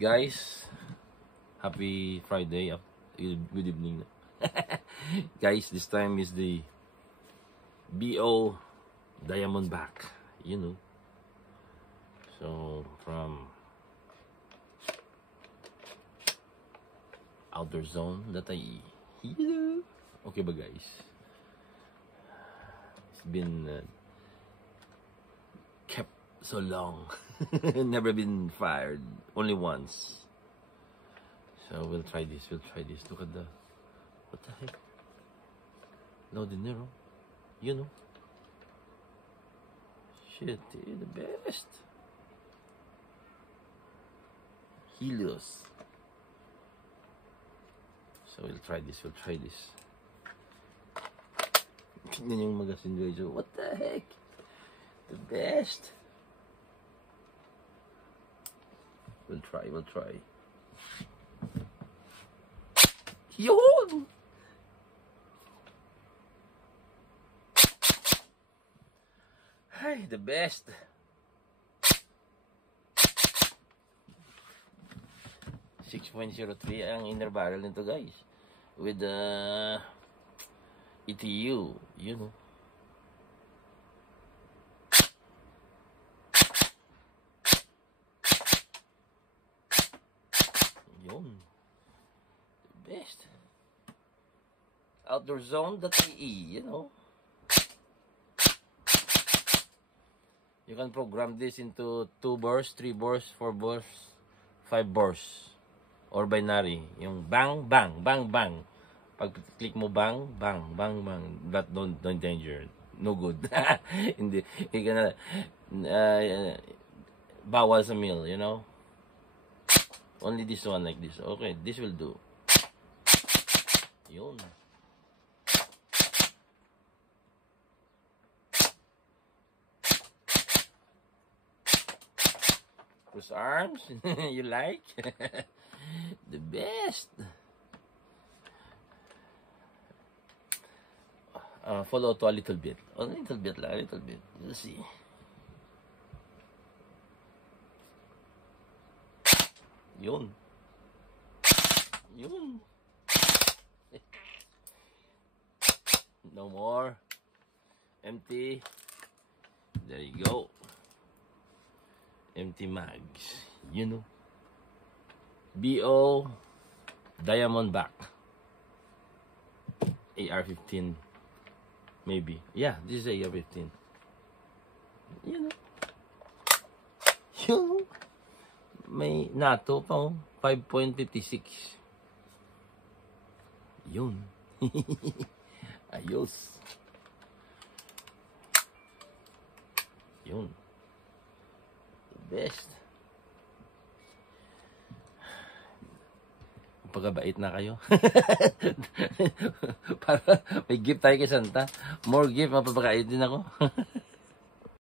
Guys, happy Friday. Good evening. Guys, this time is the BO Diamondback, you know. So from outer zone that I okay ba guys? It's been kept so long. Never been fired, only once. So we'll try this. Look at the, what the heck? No dinero, you know. Shit, the best. Helios. So we'll try this. Tignan yung magazine guys. What the heck? The best. We'll try. Yun! Ay, the best. $6.03 ang inner barrel nito guys. With the ETU, you know. Yun. The best. Outdoor zone.ee, you know. You can program this into 2 bars, 3 bars, 4 bars, 5 bars. Or binary. Yung bang, bang, bang, bang. Pag click mo bang, bang, bang, bang. That don't danger. No good. Hindi. Hindi ka na, bawal sa meal, you know. Only this one like this. Okay, this will do. Yun. Cross arms. You like? The best. Follow to a little bit. A little bit. Let's see. Yun. No more. Empty. There you go. Empty mags. You know. BO Diamondback. AR-15. Maybe. Yeah, this is AR-15. You know. May NATO pa 5.56. Yun. Ayos. Yun. The best. Pagkabait na kayo. Para may gift tayo kay Santa. More gift, mapapakain din ako.